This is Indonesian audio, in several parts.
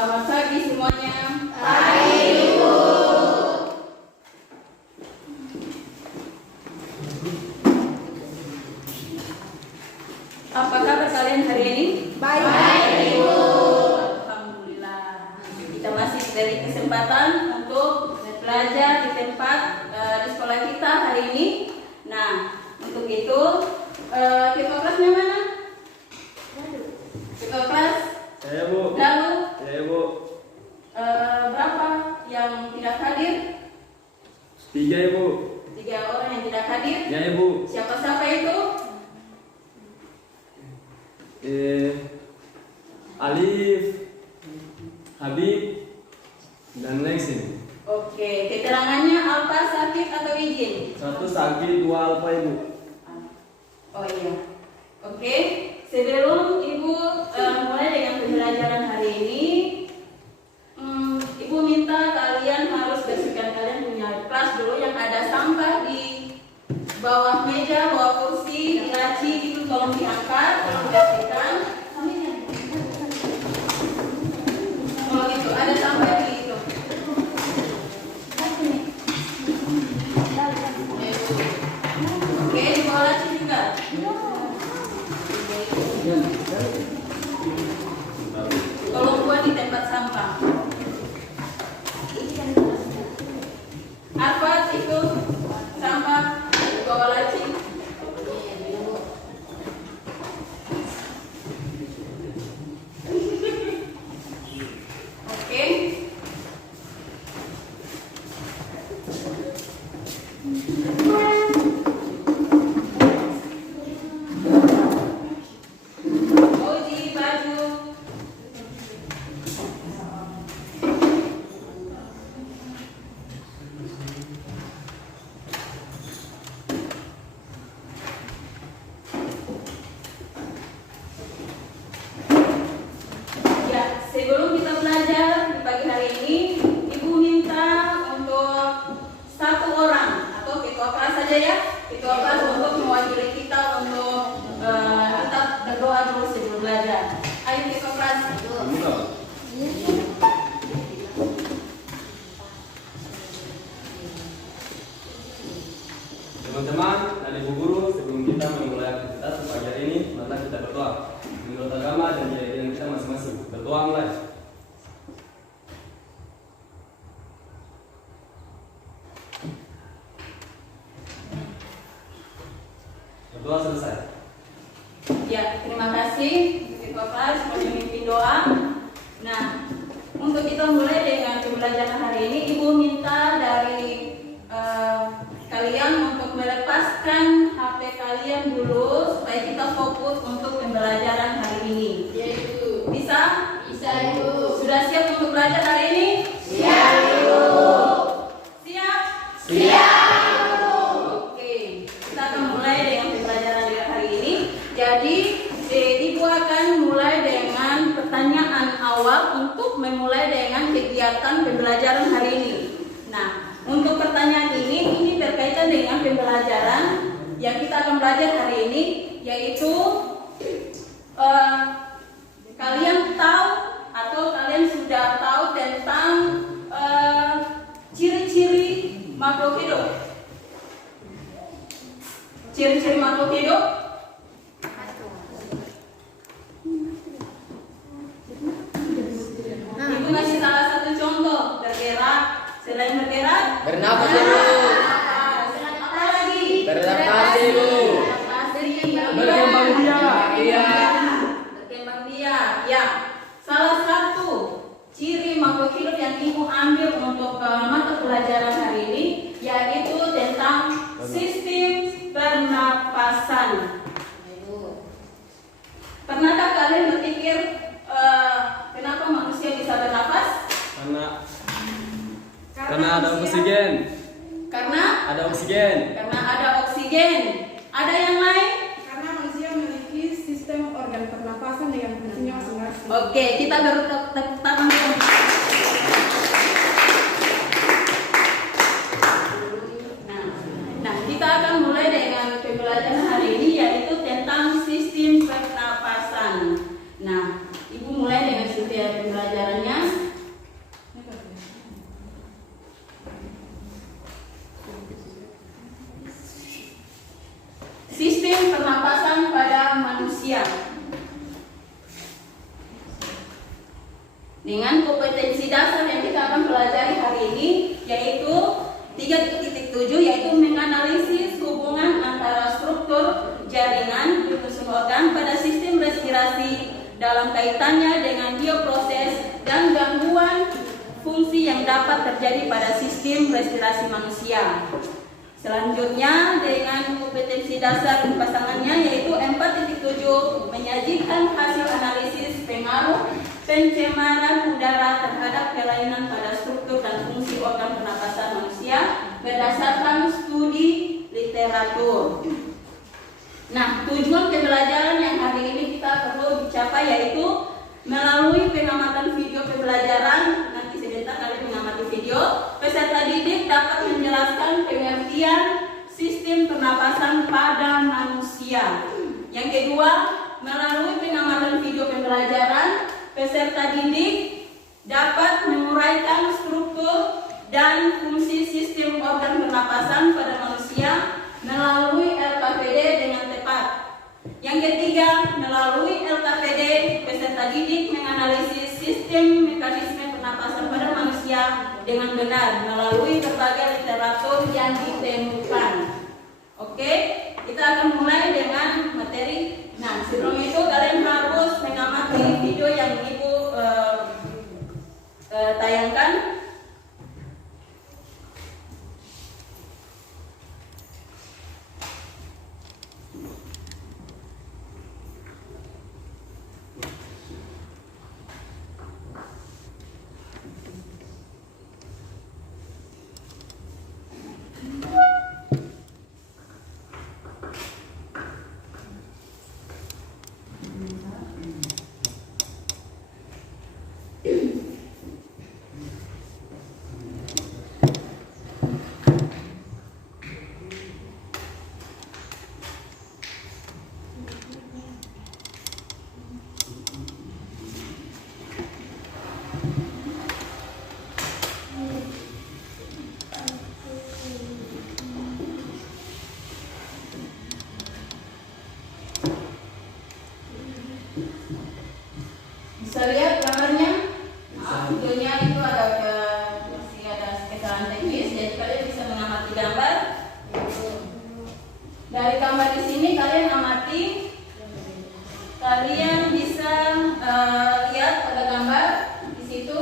Selamat pagi semuanya. Pagi, Ibu. Apa kabar kalian hari ini? Baik, Ibu. Alhamdulillah. Kita masih diberi kesempatan untuk belajar di tempat di sekolah kita hari ini. Nah, untuk itu ketua kelasnya mana? Ketua kelas? Saya, Bu. Lalu Saya, Bu. berapa yang tidak hadir? 3, Ibu. 3 orang yang tidak hadir. Ya, Ibu. Siapa-siapa itu? Alif, Habib, dan Lexi. Oke, keterangannya Alfa sakit atau izin? 1 sakit, 2 alfa, Ibu. Oh iya. Oke, sebelum Ibu mulai dengan pembelajaran hari ini, Ibu minta kalian harus bersihkan kalian punya kelas dulu yang ada sampah di bawah meja, bawah kursi, di laci itu tolong diangkat, tolong bersihkan. Oh gitu, ada sampah di itu. Oke, di bawah laci juga. Tolong buat di tempat sampah. Arfat itu sampah di bawah laci. Oke. Oji baju. Ya, sebelum kita belajar di pagi hari ini, Ibu minta untuk 1 orang atau ketua kelas saja ya, ketua kelas untuk mewakili kita untuk kita berdoa dulu sebelum belajar. Ayo ketua kelas. Teman-teman dan Ibu Guru, sebelum kita memulai aktivitas pagi hari ini, mari kita berdoa. Menurut agama dan keyakinan kita masing-masing. Berdoa mulai. Berdoa selesai. Ya, terima kasih ketua kelas memimpin doa. Nah, untuk kita mulai dengan pembelajaran hari ini, Ibu minta dari kalian untuk melepaskan HP kalian dulu supaya kita fokus untuk pembelajaran hari ini. Ya, Ibu. Bisa? Bisa, Ibu. Sudah siap untuk belajar hari ini? Siap, Ibu. Siap? Siap, Ibu. Oke, kita akan mulai dengan pembelajaran hari ini. Jadi, Ibu akan mulai dengan pertanyaan awal untuk memulai dengan kegiatan pembelajaran hari ini. Nah, untuk pertanyaan ini berkaitan dengan pembelajaran yang kita akan belajar hari ini, yaitu kalian tahu atau kalian sudah tahu tentang ciri-ciri makhluk hidup. Ciri-ciri makhluk hidup. Ibu ngasih salah satu contoh, bergerak. Selain bergerak, Bernafas, Ibu. Selain apa lagi? Bernafas, Ibu. Berkembang biak. Iya. Berkembang biak. Ya. Salah satu ciri makhluk hidup yang Ibu ambil untuk mata pelajaran hari ini yaitu tentang sistem pernapasan. Pernahkah kalian berpikir kenapa manusia bisa bernapas? Karena ada oksigen. Karena Ada oksigen. ada oksigen. Ada yang lain? Karena manusia memiliki sistem organ pernapasan dengan fungsinya masing-masing. Oke, kita baru tepuk tangan dulu. Nah, kita akan mulai dengan pembelajaran hari ini yaitu tentang sistem pernapasan. Nah, Ibu mulai dengan sistem pembelajarannya. dengan kompetensi dasar yang kita akan pelajari hari ini, yaitu 3.7, yaitu menganalisis hubungan antara struktur jaringan penyusun organ pada sistem respirasi dalam kaitannya dengan bioproses dan gangguan fungsi yang dapat terjadi pada sistem respirasi manusia. Selanjutnya dengan kompetensi dasar pasangannya yaitu 4.7, menyajikan hasil analisis pengaruh pencemaran udara terhadap kelainan pada struktur dan fungsi organ pernapasan manusia berdasarkan studi literatur. Nah, tujuan pembelajaran yang hari ini kita perlu dicapai yaitu melalui pengamatan video pembelajaran. Nanti sebentar kalian mengamati video. Peserta didik dapat menjelaskan pengertian sistem pernapasan pada manusia. Yang kedua, melalui pengamatan video pembelajaran, peserta didik dapat menguraikan struktur dan fungsi sistem organ pernapasan pada manusia melalui LKPD dengan tepat. Yang ketiga, melalui LKPD, peserta didik menganalisis sistem mekanisme pernapasan pada manusia dengan benar melalui berbagai literatur yang ditemukan. Oke, kita akan mulai dengan materi. Nah, sebelum itu kalian harus mengamati video yang Ibu tayangkan. Bisa lihat gambarnya? Videonya itu masih ada kesalahan teknis, jadi kalian bisa mengamati gambar. Dari gambar di sini kalian amati, kalian bisa lihat pada gambar di situ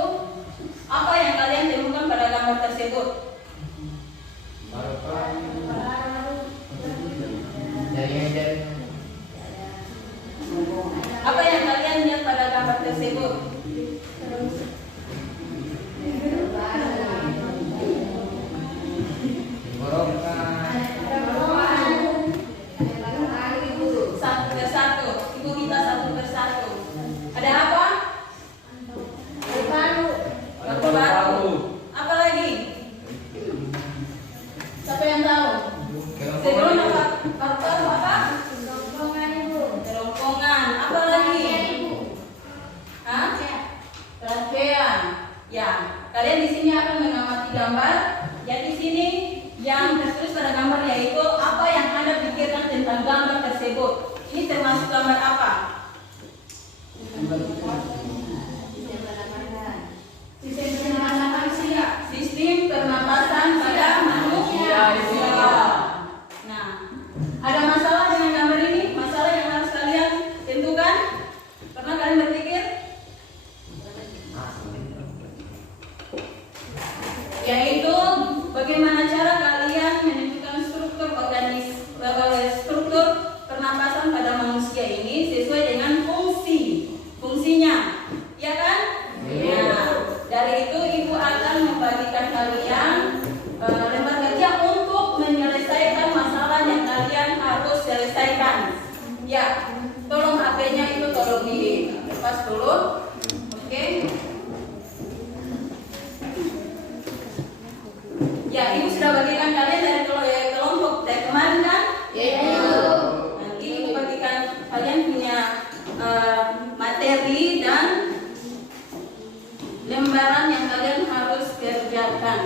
apa yang kalian temukan pada gambar tersebut. Apa yang kalian lihat pada gambar tersebut? Satu persatu, Ibu kita satu persatu. Ada apa? Baru. Apa lagi? Siapa yang tahu? Sebelum apa? Baru apa? Kerongkongan. Apa lagi? Hah? Rangkaian. Ya, kalian di sini akan mengamati gambar. Jadi di sini yang tertulis pada gambar yaitu apa yang Anda pikirkan tentang gambar tersebut. Ini termasuk gambar apa? Sistem pernapasan manusia. Sistem pernapasan pada manusia. Nah, ada masalah dengan gambar ini? Masalah yang harus kalian tentukan? Pernah kalian berpikir? Yaitu bagaimana cara kalian menentukan struktur struktur pernapasan pada manusia ini sesuai dengan fungsinya, ya kan? Ya. Dari itu Ibu akan membagikan kalian lembar kerja untuk menyelesaikan masalah yang kalian harus selesaikan. Ya, tolong HP-nya itu tolong dilepas dulu, oke? Ya, Ibu sudah bagikan kalian dari kelompok dari kemarin kan? Nanti Ibu bagikan kalian punya materi dan lembaran yang kalian harus kerjakan.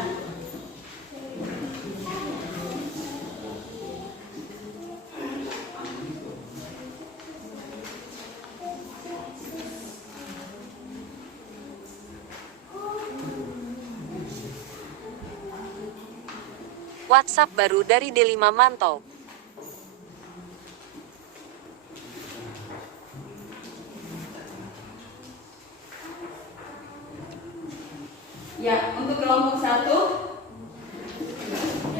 WhatsApp baru dari Delima Mantau. Ya, untuk kelompok 1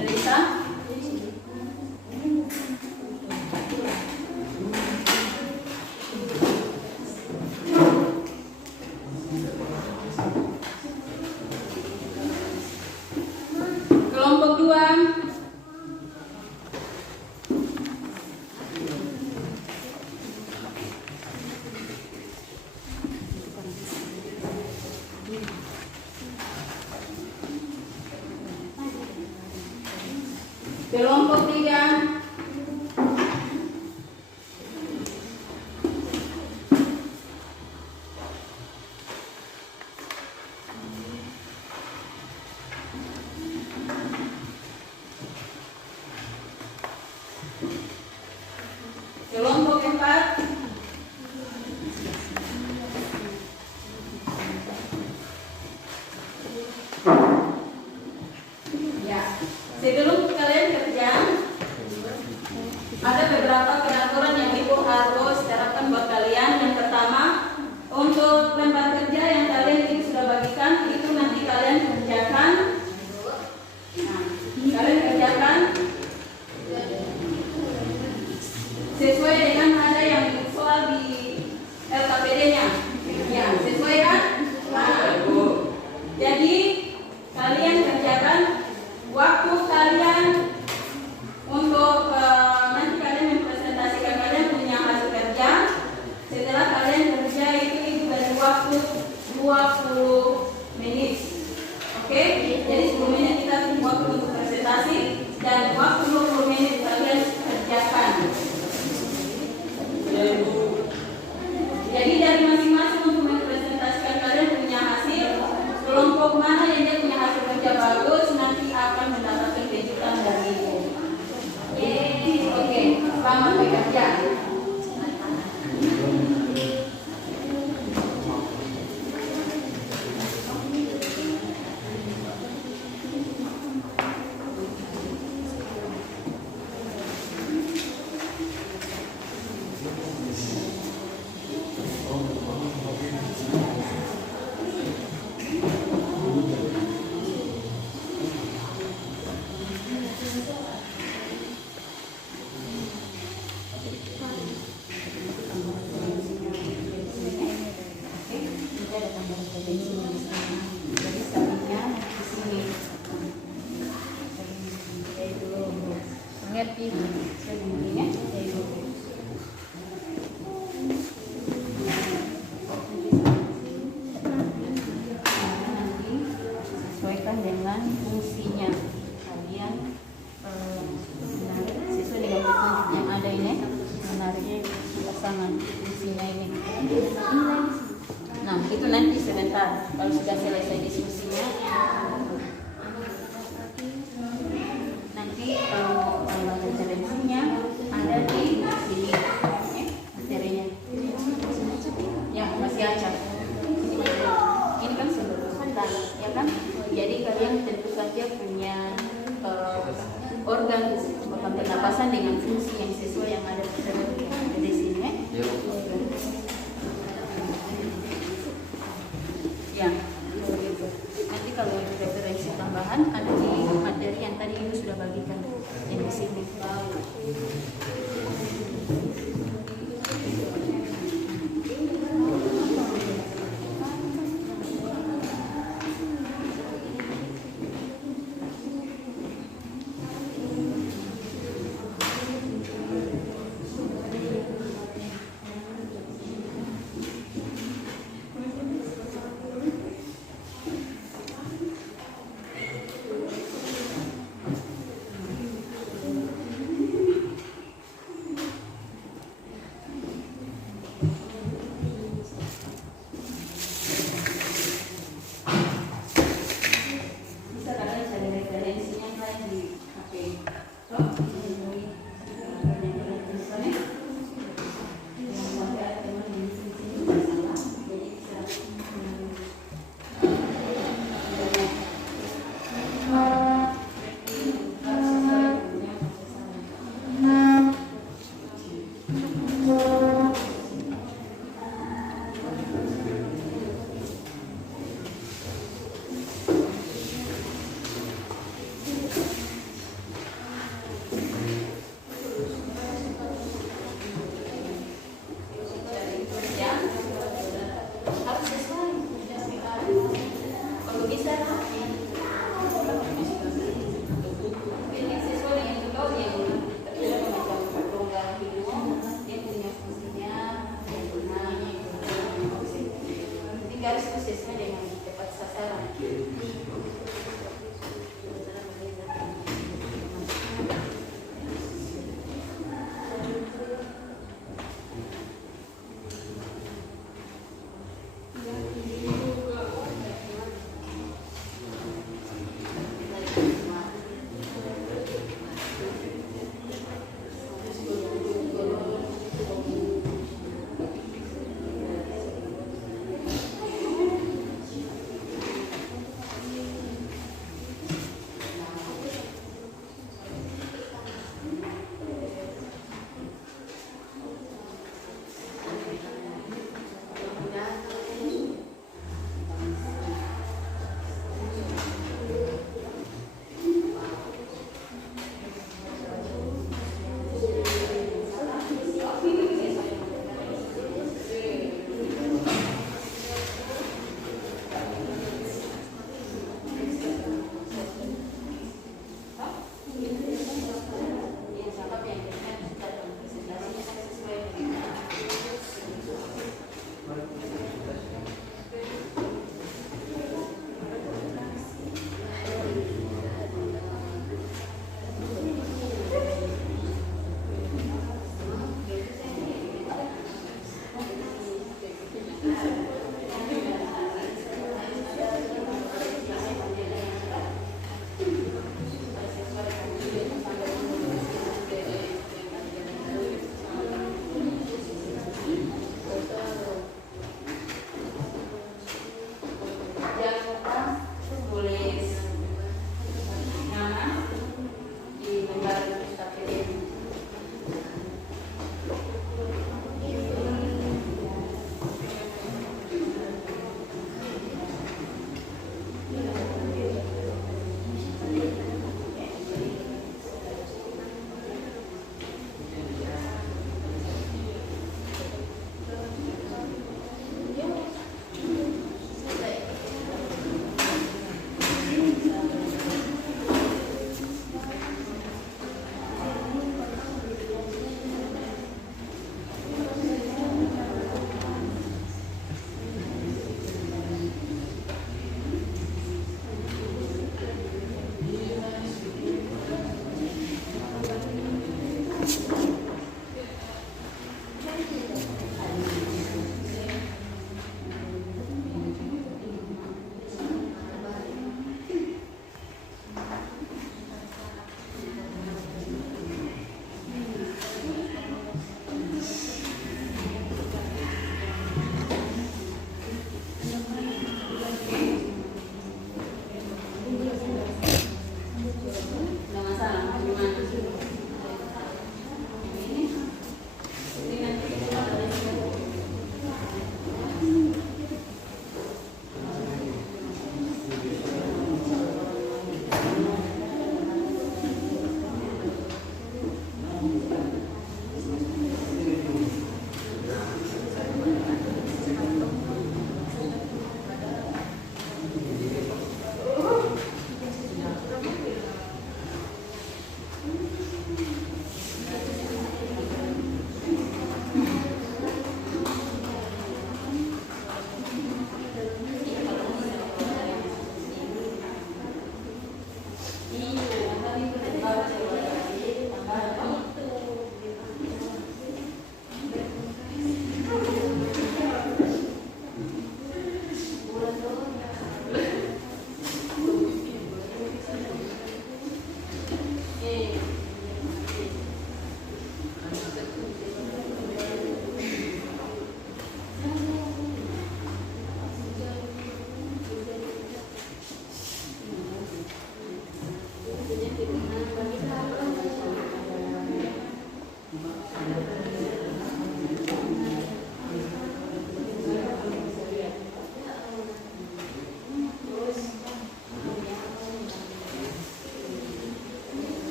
Melisa. Kelompok 2 kelompok 3 kelompok 4 ya. Sebelum kalian kerja, ada beberapa peraturan yang ibu harus terapkan buat kalian. Yang pertama, untuk lembar kerja yang kalian ibu sudah bagikan, itu nanti kalian kerjakan. Nah, kalian kerjakan sesuai dengan ada yang soal di LKPD-nya. Ya, sesuai kan? Nah, jadi kalian kerjakan waktu kalian untuk nanti kalian mempresentasikan kalian punya hasil kerja. Setelah kalian kerja itu beri waktu 20 menit. Oke? Jadi 10 menit kita waktu untuk presentasi dan waktu 20 menit kalian kerjakan. Jadi dari masing-masing untuk mempresentasikan kalian punya hasil, kelompok mana yang dia punya hasil kerja bagus nanti akan mendapatkan kejutan dari ibu. Oke, selamat bekerja. Mengerti sebenarnya? Nanti sesuaikan dengan fungsinya kalian sesuai dengan petunjuk yang ada ini, menariknya pasangan fungsinya ini. Nah, itu nanti sebentar kalau sudah selesai diskusinya. Nanti kalau referensinya ada di sini, materinya. Ya, masih acak. Ini kan sebentar, ya kan? Jadi kalian tentu saja punya organ pernapasan dengan fungsi yang sesuai yang ada di sini. Ya, nanti kalau referensi tambahan ada di materi yang tadi ibu sudah bagikan yang di sini. Jangan lupa tulis nama di lembar KTM.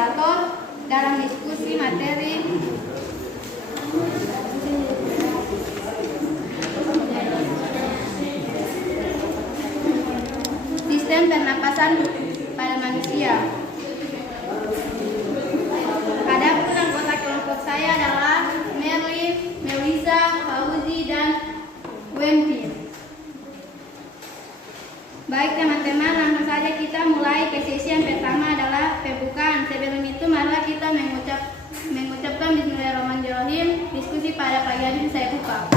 moderator dalam diskusi materi sistem pernapasan pada manusia. Adapun anggota kelompok saya adalah Merlin, Melisa, Fauzi, dan Wempi. Baik teman-teman, langsung saja kita mulai ke sesi yang pertama adalah pembukaan. Sebelum itu marilah kita mengucapkan Bismillahirrahmanirrahim. Diskusi pada pagi hari ini saya buka.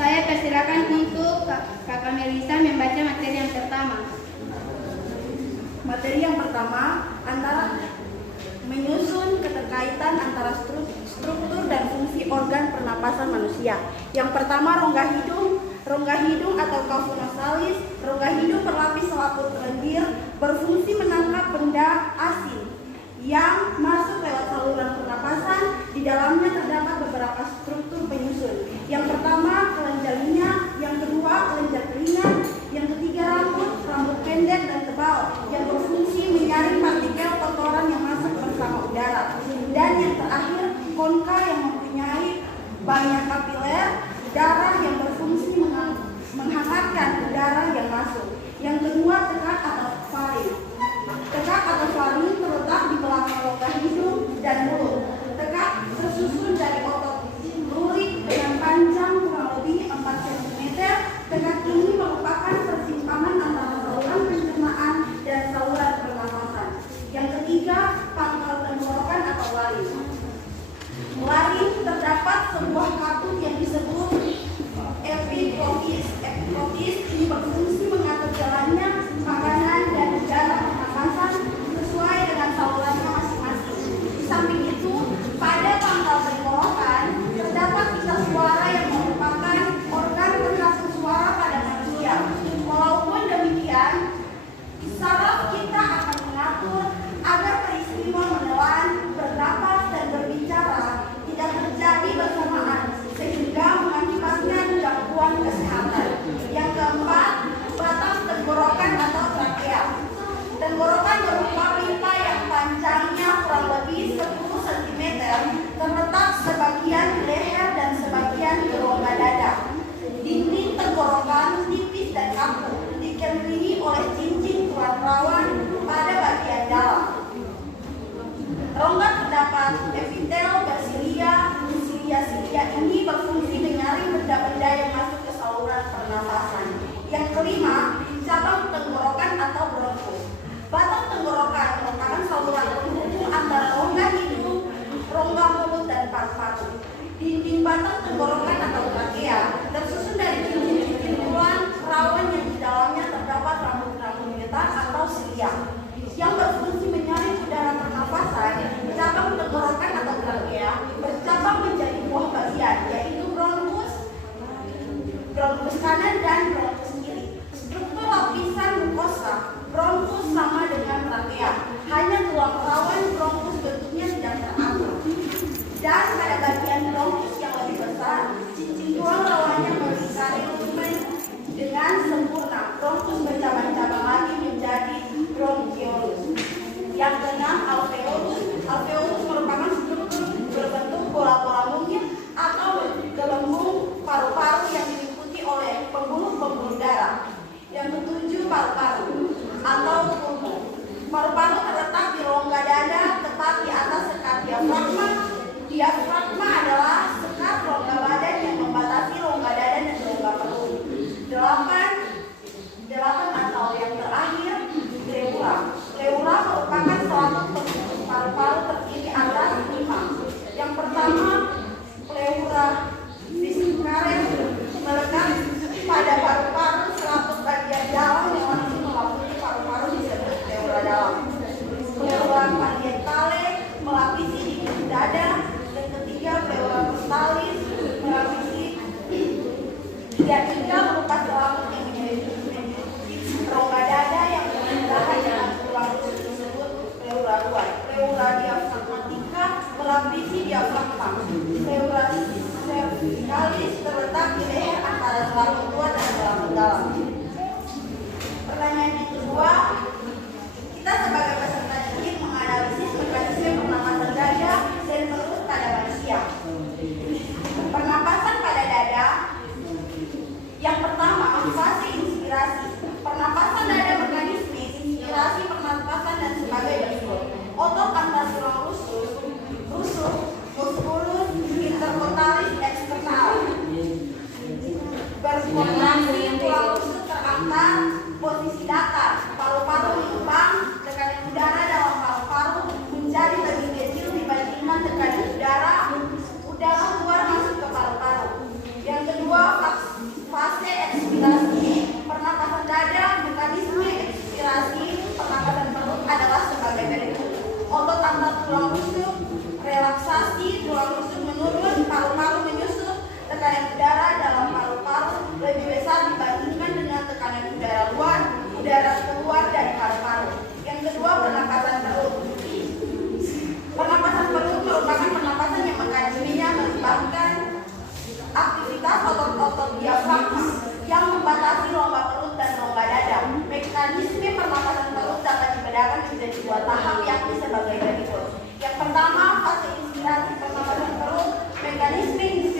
Saya persilakan untuk Kakak Melisa membaca materi yang pertama. Materi yang pertama antara menyusun keterkaitan antara struktur dan fungsi organ pernapasan manusia. Yang pertama rongga hidung atau cavus nasalis. Rongga hidung berlapis selaput lendir, berfungsi menangkap benda asing yang masuk lewat saluran pernapasan. Di dalamnya terdapat beberapa struktur penyusun. Yang pertama kelenjar minyak, yang kedua kelenjar telinga, yang ketiga rambut pendek dan tebal yang berfungsi menyaring partikel kotoran yang masuk bersama udara, dan yang terakhir konka yang mempunyai banyak kapiler darah yang berfungsi menghangatkan udara yang masuk. Yang kedua tekak atau faring. Tekak atau faring terletak di belakang rongga hidung dan mulut. Tekak tersusun dari otot lurik dengan panjang kurang lebih 4 cm. Tekak ini merupakan persimpangan antara saluran pencernaan dan saluran pernapasan. Yang ketiga, pangkal tenggorokan atau laring. Laring terdapat sebuah katut yang disebut epiglottis. Epiglottis ini berfungsi mengatur jalannya makanan dan udara pernapasan sesuai dengan salurannya masing-masing. Di samping itu, pada pangkal tenggorokan terdapat pita suara yang merupakan organ penghasil suara pada manusia. Walaupun demikian, saraf kita akan mengatur agar peristiwa menelan, bernapas, dan berbicara tidak terjadi bersamaan sehingga mengakibatkan gangguan kesehatan. Yang keempat, batang tenggorokan atau trakea. Tenggorokan berupa pipa yang panjangnya kurang lebih 10 cm terletak sebagian di leher dan sebagian di rongga dada. Dinding tenggorokan tipis dan kaku, dikelilingi oleh cincin kuat rawan pada bagian dalam. Rongga terdapat epitel, silia ini berfungsi menyaring benda-benda yang masuk ke saluran pernapasan. Yang kelima, cabang tenggorokan atau bronkus. Batang tenggorokan merupakan saluran penghubung antara rongga hidung, rongga mulut, dan paru-paru. Dinding batang tenggorokan atau trakea tersusun dari cincin-cincin bulan rawan yang di dalamnya terdapat rambut-rambut getah atau silia yang berfungsi menyaring udara pernapasan. Cabang tenggorokan atau trakea bercabang menjadi buah bagian, yaitu bronkus kanan dan bronkus kiri. Struktur lapisan mukosa bronkus sama dengan trakea, hanya tulang rawan bronkus bentuknya tidak teratur. Dan pada bagian bronkus yang lebih besar, cincin tulang rawannya melingkari lumen dengan sempurna. Bronkus bercabang-cabang lagi menjadi bronchiolus. Yang keenam, alveolus. Alveolus merupakan struktur berbentuk bola-bola mungil atau gelembung paru-paru yang diliputi oleh pembuluh-pembuluh darah. Yang ketujuh, paru-paru atau pulmo. Paru-paru terletak di rongga dada tepat di atas sekat diafragma. Diafragma adalah sekat rongga badan yang membatasi rongga dada dan rongga perut. Delapan atau yang terakhir, pleura. Pleura merupakan selaput penghubung paru-paru terkini atas 5. Yang pertama, pleura visceralis melekat pada paru-paru selaput bagian dalam yang langsung melaputi paru-paru disebut pleura dalam. Pleura parietale melapisi dinding dada. Yang ketiga, pleura costalis melapisi yang ketiga berupa selaput yang menyelimuti rongga dada yang bersebelahan dengan tulang rusuk disebut pleura luar. Pleura diafragmatica melapisi diafragma. Pleura cervicalis terletak di leher antara selaput luar dan selaput dalam. Pertanyaan yang kedua,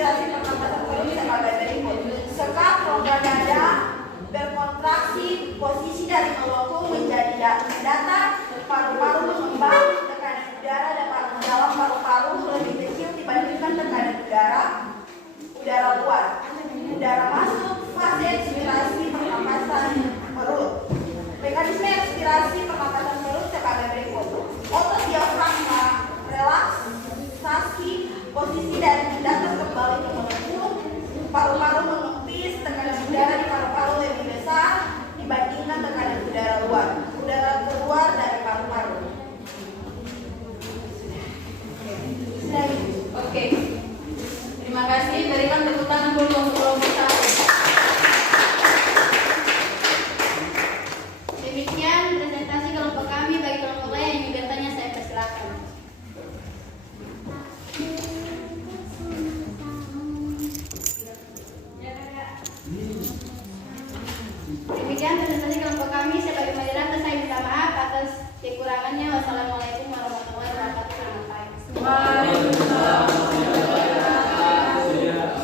inspirasi pernapasan perut sebagai berikut. Sekat rongga dada berkontraksi, posisi dari melengkung menjadi datar, paru-paru mengembang, tekanan udara dalam paru-paru lebih kecil dibandingkan tekanan udara luar. Udara masuk, fase inspirasi pernapasan perut. Mekanisme inspirasi pernapasan perut sebagai berikut. Otot diafragma relaksasi, posisi dari datar kembali ke melengkung, paru-paru mengempis, tekanan udara di paru-paru lebih besar dibandingkan tekanan udara keluar dari paru-paru. Oke. Terima kasih. Berikan tepuk tangan dulu untuk kelompok satu. Demikian presentasi kelompok kami. Bagi kelompok lain yang ingin bertanya, saya persilakan. Demikian presentasi kelompok kami. Sebagai moderator saya minta maaf atas kekurangannya. Wassalamualaikum warahmatullahi wabarakatuh.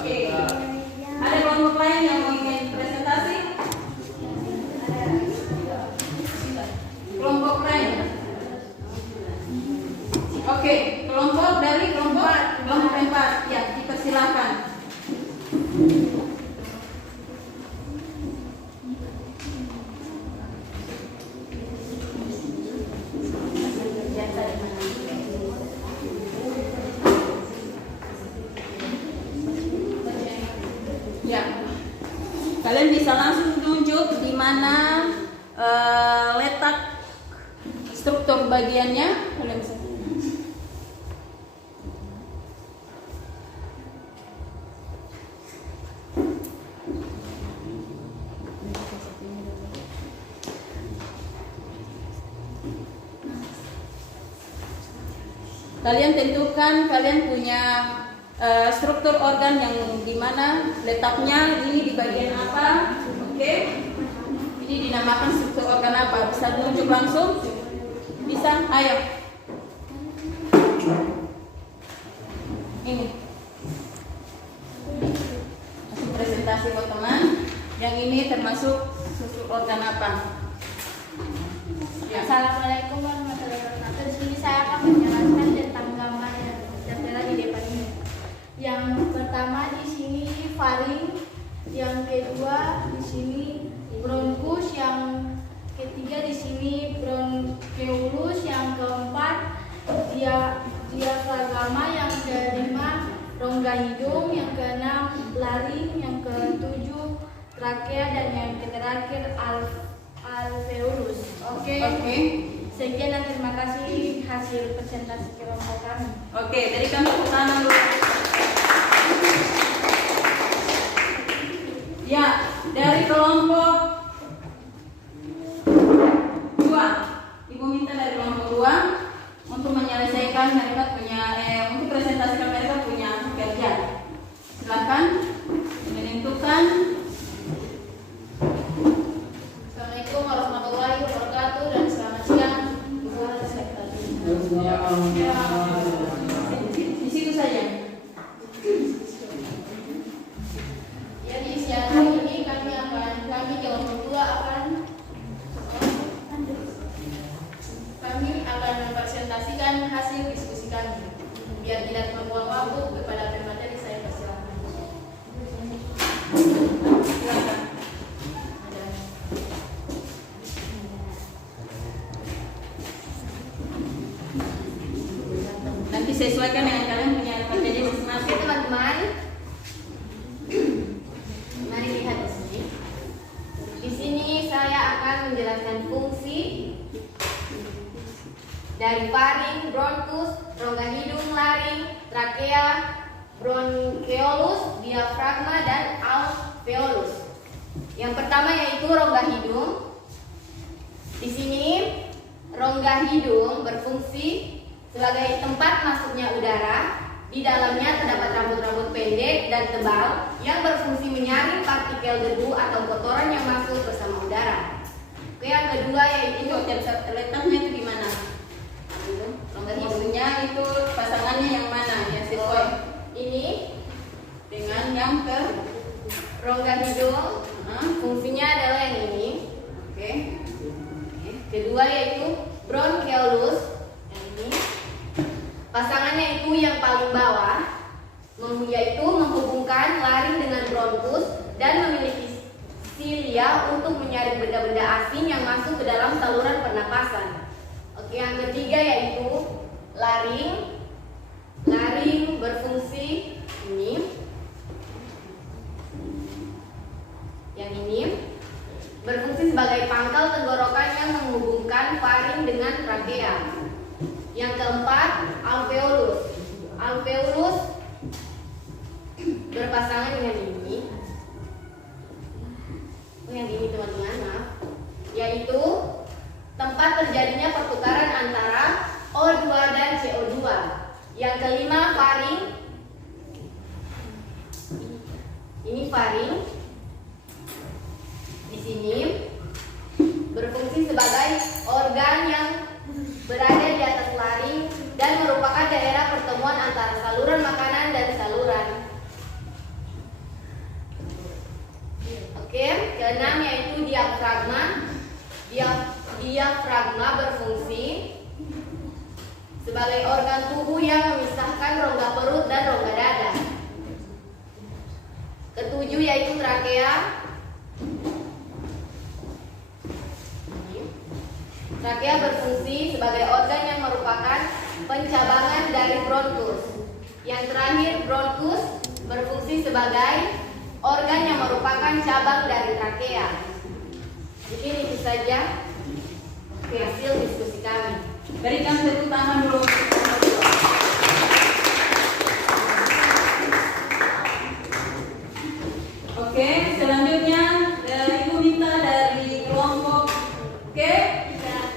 Oke. Ada kelompok lain yang mau ingin presentasi? Kelompok lain. Oke, kelompok dari kelompok 4. Ya, dipersilakan. Ya, kalian bisa langsung tunjuk di mana letak struktur bagiannya. Kalian bisa. Kalian tentukan kalian punya struktur organ yang dimana letaknya ini di bagian apa. Oke. Ini dinamakan struktur organ apa? Bisa tunjuk langsung? Bisa? Ayo. Ini. Masih presentasi buat teman. Yang ini termasuk struktur organ apa? Ya. Assalamualaikum warahmatullahi wabarakatuh. Di sini saya akan menjelaskan tentang gambar yang tertera di depan ini. Yang pertama di sini faring, yang kedua di sini bronkus, yang ketiga di sini bronkeolus, yang keempat diafragma, yang kelima rongga hidung, yang keenam laring, yang ketujuh trakea, dan yang terakhir alveolus. Oke. Sekian dan terima kasih hasil presentasi kelompok kami. Oke, dari kami tepuk tangan dulu. Ya, dari kelompok 2. Ibu minta dari kelompok 2 untuk menyelesaikan mereka punya untuk presentasikan mereka punya kerja. Silakan menentukan. Assalamualaikum warahmatullahi wabarakatuh dan selamat siang. Di situ saja. Jadi siang hari ini kami kelompok 2 akan mempresentasikan hasil diskusi kami. Biar tidak membuang waktu kepada pemateri, saya persilakan. Nanti sesuaikan dengan kalian punya materi masing-masing. Oke teman-teman, mari lihat di sini. Di sini saya akan menjelaskan fungsi dari faring, bronkus, rongga hidung, laring, trakea, bronkeolus, diafragma, dan alveolus. Yang pertama yaitu rongga hidung. Di sini rongga hidung berfungsi sebagai tempat masuknya udara. Di dalamnya terdapat rambut-rambut pendek dan tebal yang berfungsi menyaring partikel debu atau kotoran yang masuk bersama udara. Oke, yang kedua yaitu Letaknya itu di mana? rongga hidung. Hidungnya itu pasangannya yang mana? Yang sesuai. Ini yang ke Rongga hidung fungsinya adalah yang ini. oke. Kedua yaitu bronchioles, yang ini. Pasangannya itu yang paling bawah, yaitu menghubungkan laring dengan bronkus dan memiliki silia untuk menyaring benda-benda asing yang masuk ke dalam saluran pernapasan. Oke, yang ketiga yaitu laring. Laring berfungsi ini. Yang ini berfungsi sebagai pangkal tenggorokan yang menghubungkan faring dengan trakea. Yang keempat, alveolus. Alveolus berpasangan dengan ini. Yang ini teman-teman, maaf. Yaitu tempat terjadinya pertukaran antara O2 dan CO2. Yang kelima, faring. Ini faring. Di sini berfungsi sebagai organ yang berada di atas laring dan merupakan daerah pertemuan antara saluran makanan dan saluran. Oke, keenam yaitu diafragma. Diafragma berfungsi sebagai organ tubuh yang memisahkan rongga perut dan rongga dada. Ketujuh yaitu trakea. Trakea berfungsi sebagai organ yang merupakan pencabangan dari bronkus. Yang terakhir, bronkus berfungsi sebagai organ yang merupakan cabang dari trakea. Mungkin itu saja hasil diskusi kami. Berikan tepuk tangan dulu. Oke, selanjutnya Ibu minta dari kelompok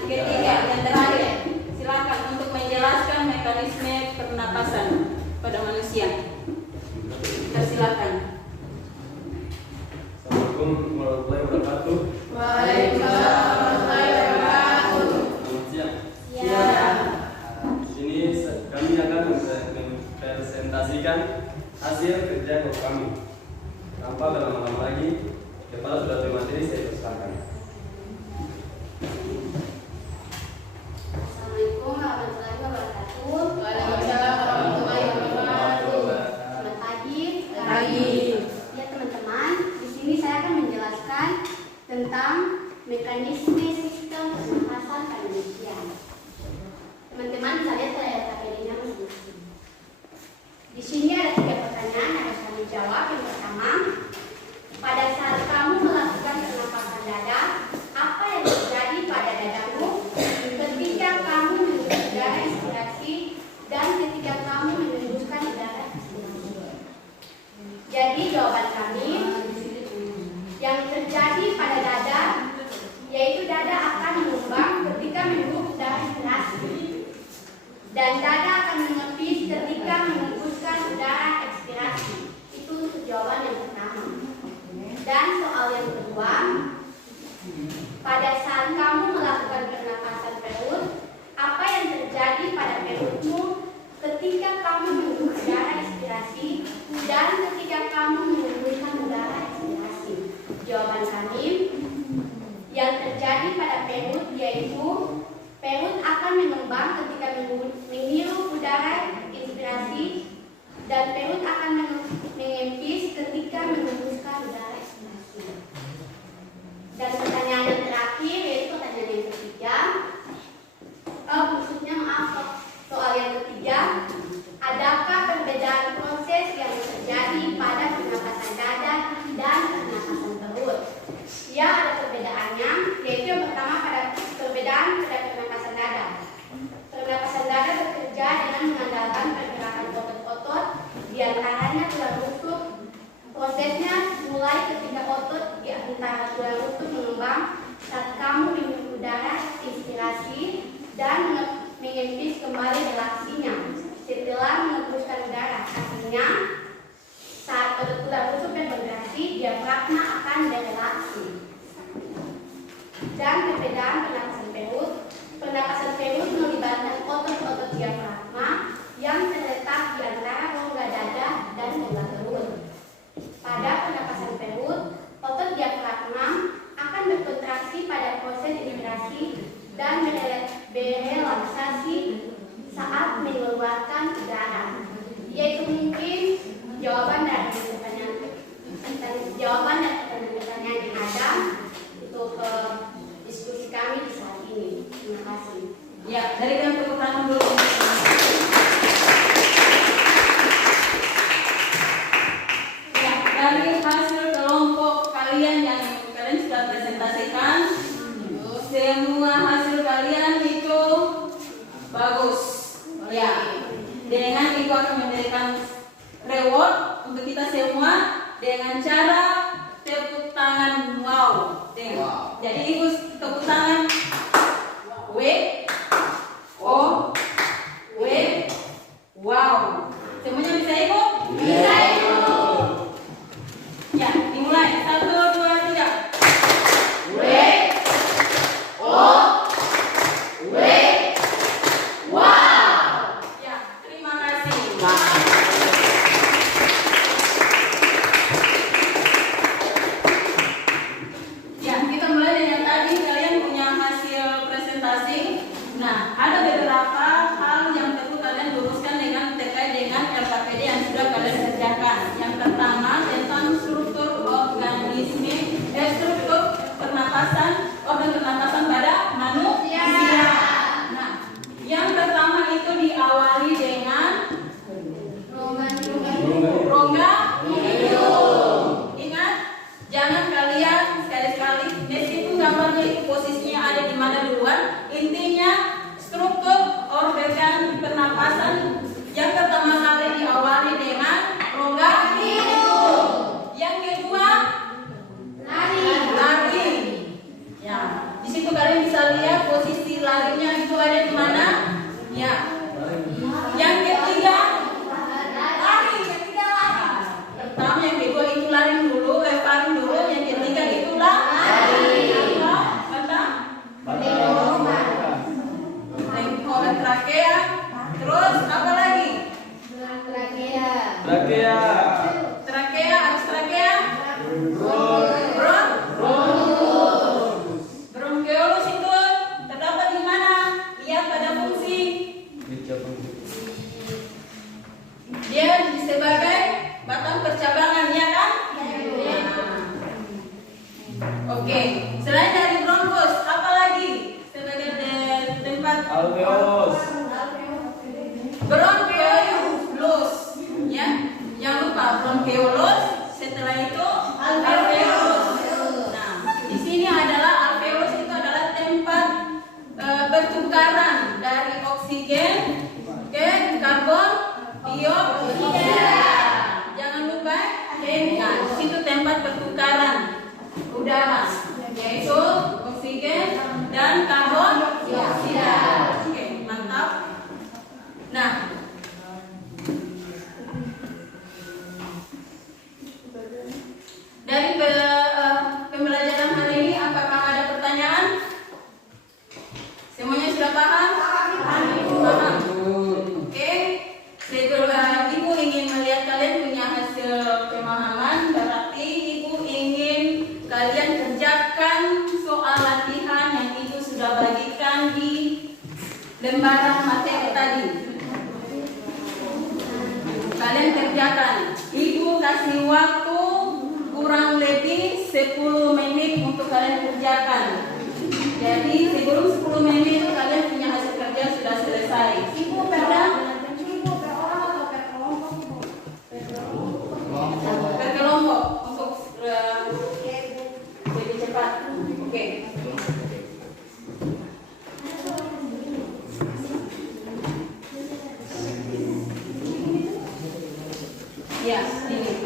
ketiga yang terakhir. Silakan untuk menjelaskan mekanisme pernapasan pada manusia. Silakan. Assalamualaikum warahmatullahi wabarakatuh. Waalaikumsalam warahmatullahi wabarakatuh. Selamat siang. Ya. Di sini kami akan mempresentasikan hasil kerja kelompok kami. Tanpa berlama-lama lagi, kepala sudah terima materi, saya persilakan. Assalamualaikum warahmatullahi wabarakatuh. Waalaikumsalam warahmatullahi wabarakatuh. Selamat pagi. Pagi. Ya teman-teman, di sini saya akan menjelaskan tentang mekanisme sistem pernapasan pada manusia. Teman-teman bisa lihat layar tabelnya masing-masing. Di sini ada 3 pertanyaan yang harus kami jawab. Yang pertama, pada saat kamu melakukan pernapasan dada, apa yang terjadi pada dadamu ketika kamu menghirup udara inspirasi dan ketika kamu menghembuskan udara ekspirasi? Jadi jawaban kami, yang terjadi pada dada yaitu dada akan mengembang ketika menghirup udara inspirasi dan dada akan mengepis ketika menghembuskan udara ekspirasi. Itu jawaban yang pertama. Dan soal yang kedua, pada saat kamu melakukan pernapasan perut, apa yang terjadi pada perutmu ketika kamu menghirup udara inspirasi dan ketika kamu menghembuskan udara ekspirasi? Jawaban kami, yang terjadi pada perut yaitu perut akan mengembang ketika menghirup udara inspirasi dan perut akan mengempis ketika menghembuskan udara ekspirasi. Dan pertanyaan yang terakhir yaitu pertanyaan yang ketiga. Soal yang ketiga, adakah perbedaan proses yang terjadi pada pernapasan dada dan pernapasan perut? Ya, ada perbedaannya, yaitu yang pertama pada perbedaan pada pernapasan dada. Pernapasan dada bekerja dengan mengandalkan pergerakan otot-otot, di antaranya tulang rusuk. Prosesnya mulai ketika otot di antara tulang rusuk mengembang saat kamu menghirup udara inspirasi dan mengempis kembali relaksinya setelah menghembuskan udara. Artinya saat otot tulang rusuk bermigrasi, diafragma akan berelaksi. Dan perbedaan pernapasan perut. Pernapasan perut melibatkan otot-otot diafragma yang terletak di antara rongga dada dan rongga perut. dari hasil kelompok kalian yang kalian sudah presentasikan, semua hasil kalian itu bagus. Ya, dengan Ibu akan memberikan reward untuk kita semua dengan cara tepuk tangan wow. Jadi Ibu tepuk tangan W O W wow. Semuanya bisa Ibu? Bisa Ibu. Ya, dimulai 1, 2, 3. W O W wow. Ya, terima kasih. Ya, kita mulai dengan tadi kalian punya hasil presentasi. Nah, ada beberapa hal yang perlu kalian luruskan dengan terkait dengan LKPD yang sudah kalian kerjakan. Yang pertama tentang struktur organisme, struktur pernapasan, organ pernapasan pada manusia. Nah, yang pertama itu diawali dengan rongga hidung. Ingat, jangan kalian sekali-sekali meskipun gambarnya itu posisinya ada di mana duluan, intinya struktur organ pernapasan yang pertama kali diawali dengan rongga hidung. Yang kedua lari. Ya, di situ kalian bisa lihat posisi larinya itu ada di mana. Ya. Yang ketiga lari. Pertama, yang kedua itu lari dulu, lari dulu. Yang ketiga itu lari. Oleh trakea. Terus apa lagi? Trakea. Trakea, habis trakea. Bronkeolus itu terdapat di mana? Lihat pada fungsi. Dia sebagai batang percabangan, ya kan? Oke. Selain dari bronkus, apa lagi sebagai tempat? Alveolus. Bronkeolus, ya. Jangan lupa bronkeolus. Setelah itu alveolus. Nah, di sini adalah alveolus itu adalah tempat pertukaran dari oksigen ke karbon dioksida. Jangan lupa chemical. Di situ tempat pertukaran udara, yaitu oksigen dan karbon dioksida. Oke, mantap. Nah, dari pembelajaran hari ini apakah ada pertanyaan? Semuanya sudah paham? Paham. Oke. Sebelum Ibu ingin melihat kalian punya hasil pemahaman, berarti Ibu ingin kalian kerjakan soal latihan yang Ibu sudah bagikan di lembaran materi tadi. Kalian kerjakan. Ibu kasih waktu kurang lebih 10 menit untuk kalian kerjakan. Jadi sebelum 10 menit kalian punya hasil kerja sudah selesai. Ibu per orang atau per kelompok? Per kelompok untuk lebih cepat. Oke. Ya, ini.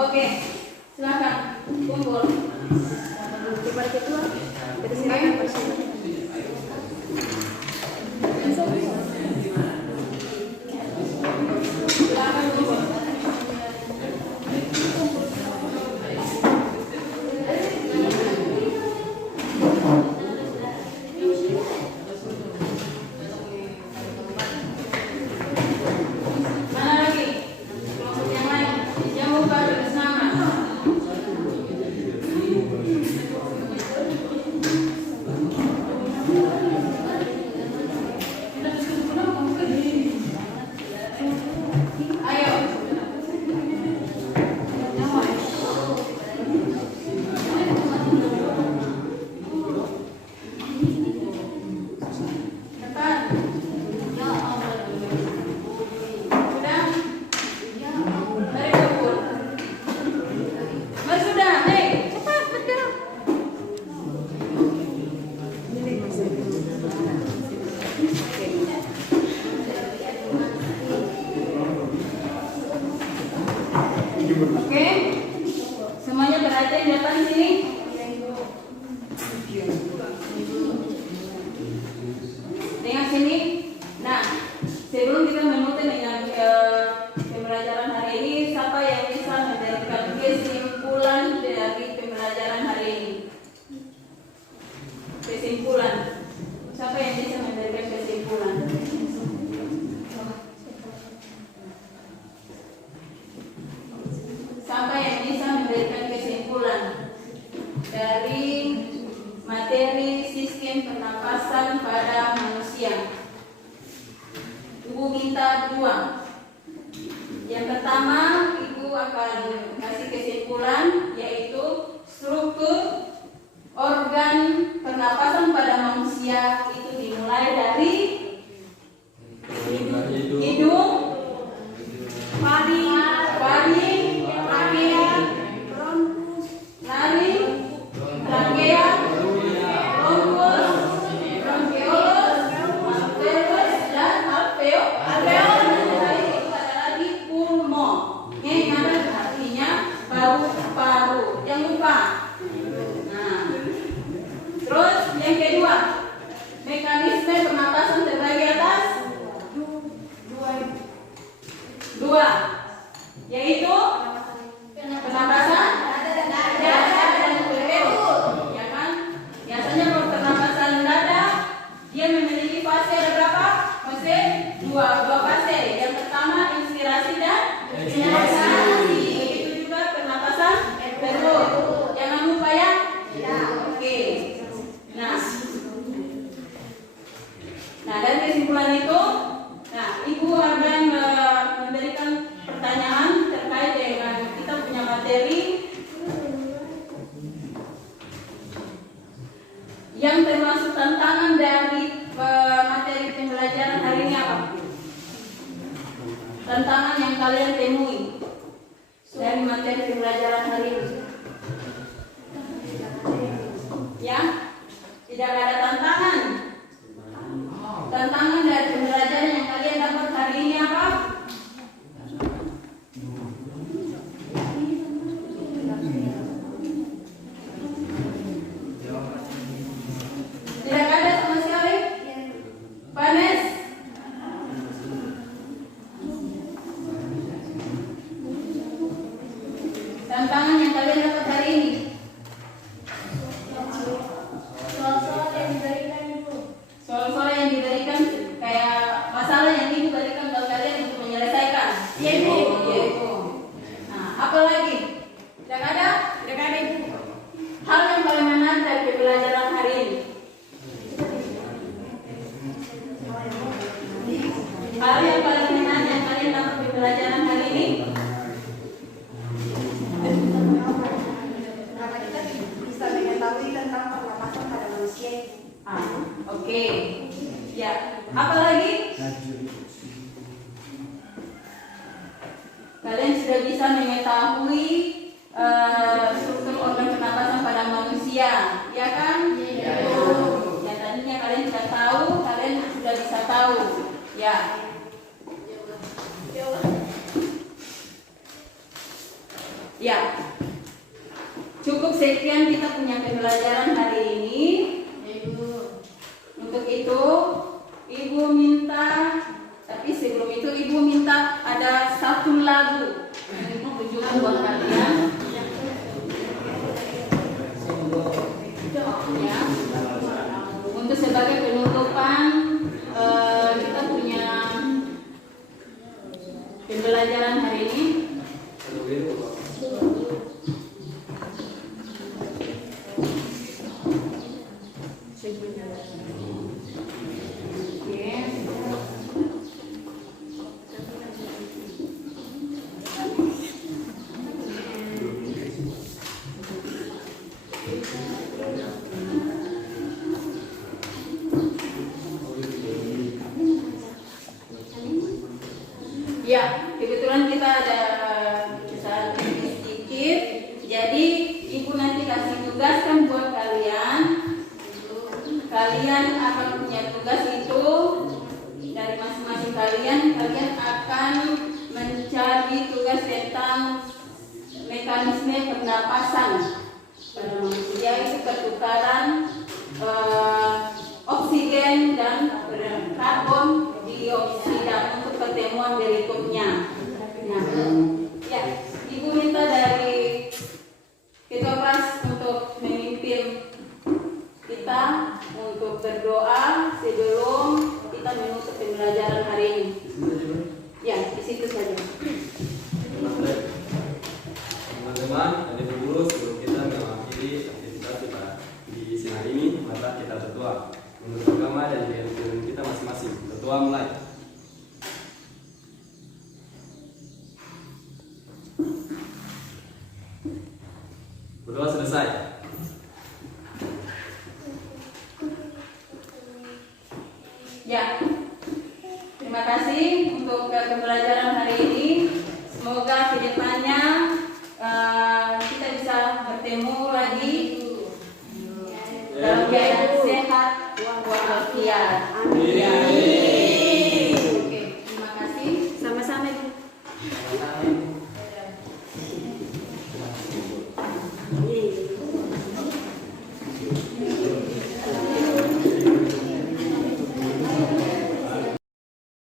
Oke, silakan kumpul. Coba kedua, persilakan bersama. Silakan kumpul. Mana lagi? Kelompok yang lain. Yang lupa tulis nama. Ayo. Cepat. Sudah? Mari kumpul. Mari sudah, nih. Cepat, betul. Oke. Semuanya berada di depan sini. Dengan sini. Nah, sebelum kita menutup dengan pembelajaran hari ini, siapa yang bisa memberikan kesimpulan dari pembelajaran hari ini? Kesimpulan. Siapa yang bisa memberikan kesimpulan? Siapa yang bisa memberikan kesimpulan dari materi sistem pernapasan pada manusia? Ibu minta 2. Yang pertama, Ibu akan kasih kesimpulan, yaitu struktur organ pernapasan pada manusia itu dimulai dari hidung, faring, trachea, laring, trachea, bronkus, bronkeolus, alveolus, dan alveolus. Itu ada lagi pulmo. Yang mana artinya paru-paru. Jangan lupa. Nah, terus yang kedua, mekanisme pernapasan terbagi atas 2, yaitu pernapasan dada dan perut, ya kan? Biasanya kalau pernapasan dada dia memiliki fase ada berapa? Fase 2 fase. Yang pertama inspirasi dan ekspirasi. Begitu juga pernapasan perut. Jangan lupa ya. Oke. Nah dari kesimpulan itu, Ibu akan memberikan pertanyaan terkait dengan kita punya materi yang termasuk tantangan dari materi pembelajaran hari ini apa? Tantangan yang kalian temui dari materi pembelajaran hari ini? Ya, tidak ada tantangan. Tantangan dari pembelajaran yang kalian dapat hari ini apa? Tidak ada sama sekali? Panes? Tantangan yang kalian dapat hari ini? Soal-soal yang diberikan kayak masalah yang Ibu berikan ke kalian untuk menyelesaikan. Iya Ibu. Iya Ibu. Nah, apa lagi? Tidak ada? Tidak ada Ibu. Hal yang paling menarik dari pembelajaran hari ini. Hal yang paling menarik yang kalian dapat di pembelajaran hari ini. Karena kita bisa mengetahui tentang pernapasan pada manusia. Oke. Ya, apa lagi? Kalian sudah bisa mengetahui struktur organ pernapasan pada manusia, ya kan? Ya. Ya tadinya kalian tidak tahu, kalian sudah bisa tahu, ya. Ya, cukup sekian kita punya pembelajaran hari ini. Untuk itu, Ibu minta, tapi sebelum itu Ibu minta ada satu lagu yang Ibu tujukan buat kalian. Ya. Untuk sebagai penutupan kita punya pembelajaran hari ini. Ya, kebetulan kita ada kesalahan sedikit. Jadi Ibu nanti kasih tugas kan buat kalian. Kalian akan punya tugas itu dari masing-masing kalian. Kalian akan mencari tugas tentang mekanisme pernapasan pada manusia, itu pertukaran oksigen dan karbon dioksida untuk pertemuan berikutnya. Nah, ya, Ibu minta dari Ketua Kelas untuk memimpin kita untuk berdoa sebelum kita menutup pembelajaran hari ini. Ya, di situ saja. Teman-teman, tadi dulu sebelum kita mengakhiri aktivitas kita di siang ini, maka kita berdoa menurut agama dan keyakinan kita masing-masing. Berdoa mulai. Berdoa selesai. Ya, terima kasih untuk pembelajaran